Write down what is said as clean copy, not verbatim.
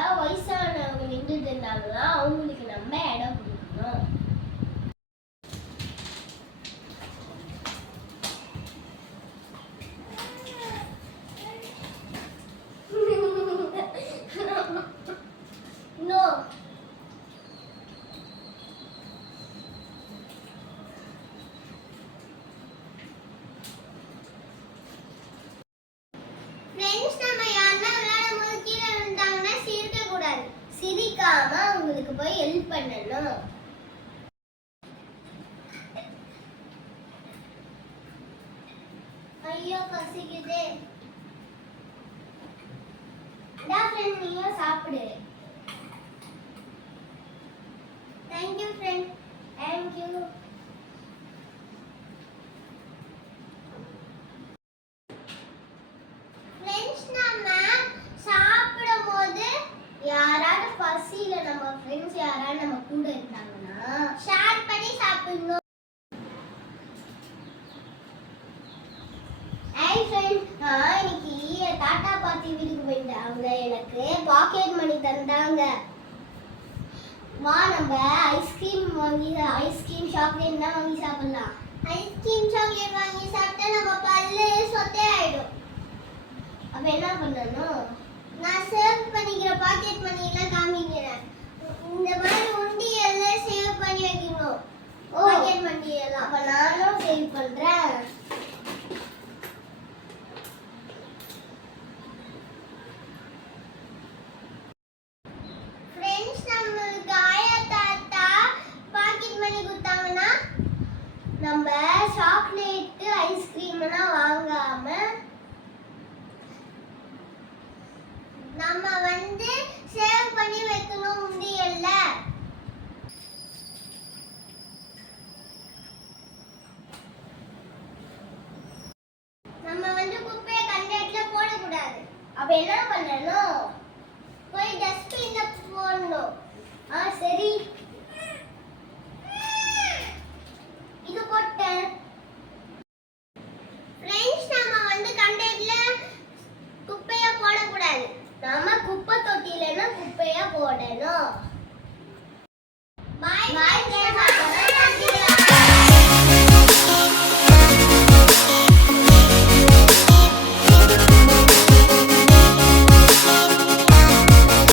யாராவது வயசானவங்க நின்றுட்டு இருந்தாங்கன்னா அவங்களுக்கு நம்ம இடம் கொடுக்கணும். No. Friends, நம்ம யாரனா விளையாடும்போது கீழ விழுந்தாங்கன்னா சிரிக்க கூடாது. சிரிக்காம அவங்களுக்கு போய் ஹெல்ப் பண்ணணும். ஐயோ பசிக்குதே. டா ஃப்ரெண்ட் நீயும் சாப்பிடு. Thank you friend. Thank you. Friends, நம்ம சாப்பிடும்போது யாராவது பசியில நம்ம ஃப்ரெண்ட்ஸ் யாராவது நம்ம கூட இருந்தாங்கன்னா ஷேர் பண்ணி சாப்பிடணும். ஹாய் ஃப்ரெண்ட், நான் இன்னைக்கு தாத்தா பாட்டி வீட்டுக்கு போயிட்டேன். அவங்க எனக்கு பாக்கெட் மணி தந்தாங்க. வா நம்ம ஐஸ்கிரீம் சாக்லேட் தான் வாங்கி சாப்பிடலாம். ஐஸ்கிரீம் சாக்லேட் வாங்கி சாப்பிட்டா நம்ம பல்லு சொத்தே ஆயிடும். அப்ப என்ன பண்ணணும்? நான் சேவ் பண்ணிக்கிற பாக்கெட் மணி எல்லாம் காமிக்கிறேன். இந்த மாதிரி உண்டி எல்லாம் சேவ் பண்ணி வைக்கணும். பாக்கெட் மணி எல்லாம். அப்ப நானும் சேவ் பண்றேன். நம்ம சாக்லேட் ஐஸ்கிரீம் எல்லாம் வாங்காம நம்ம சேவ் பண்ணி வைக்கணும் உண்டியல்ல. நம்ம குப்பையை கண்ட இடத்துல போடக்கூடாது. அப்ப என்ன பண்ணணும்? போய் டஸ்ட்பின்ல போடணும். சரி.